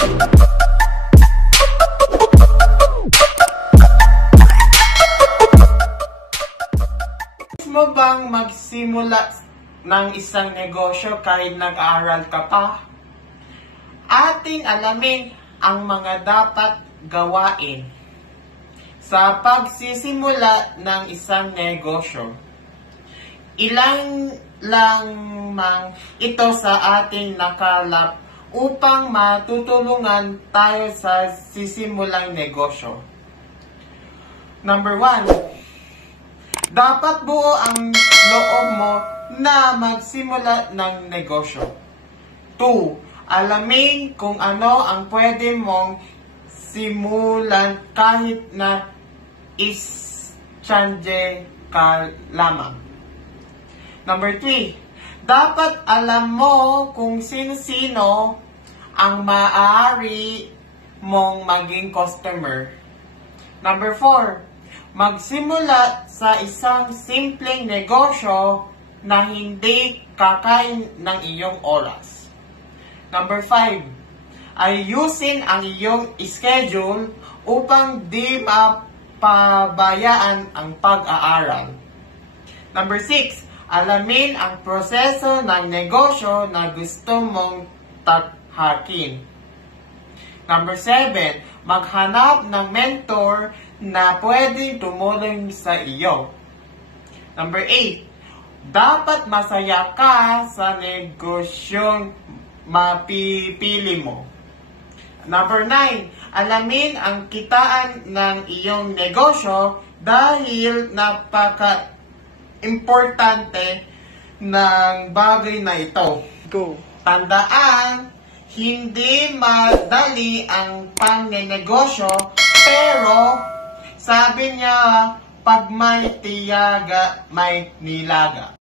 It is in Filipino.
Mo bang magsimula ng isang negosyo kahit nag-aaral ka pa? Ating alamin ang mga dapat gawain sa pagsisimula ng isang negosyo. Ilang lang mang ito sa ating nakalap upang matutulungan tayo sa sisimulang negosyo. Number 1. Dapat buo ang loob mo na magsimula ng negosyo. 2. Alamin kung ano ang pwede mong simulan kahit na ischandye ka lamang. Number 3. Dapat alam mo kung sino-sino ang maaari mong maging customer. Number 4. Magsimula sa isang simpleng negosyo na hindi kakain ng iyong oras. Number 5. Ayusin ang iyong schedule upang di mapabayaan ang pag-aaral. Number 6. Alamin ang proseso ng negosyo na gusto mong tathakin. Number 7. Maghanap ng mentor na pwedeng tumulong sa iyo. Number 8. Dapat masaya ka sa negosyong mapipili mo. Number 9. Alamin ang kitaan ng iyong negosyo dahil napaka-importante ng bagay na ito. Go! Tandaan, hindi madali ang pangnegosyo, pero sabi niya, pag may tiyaga, may nilaga.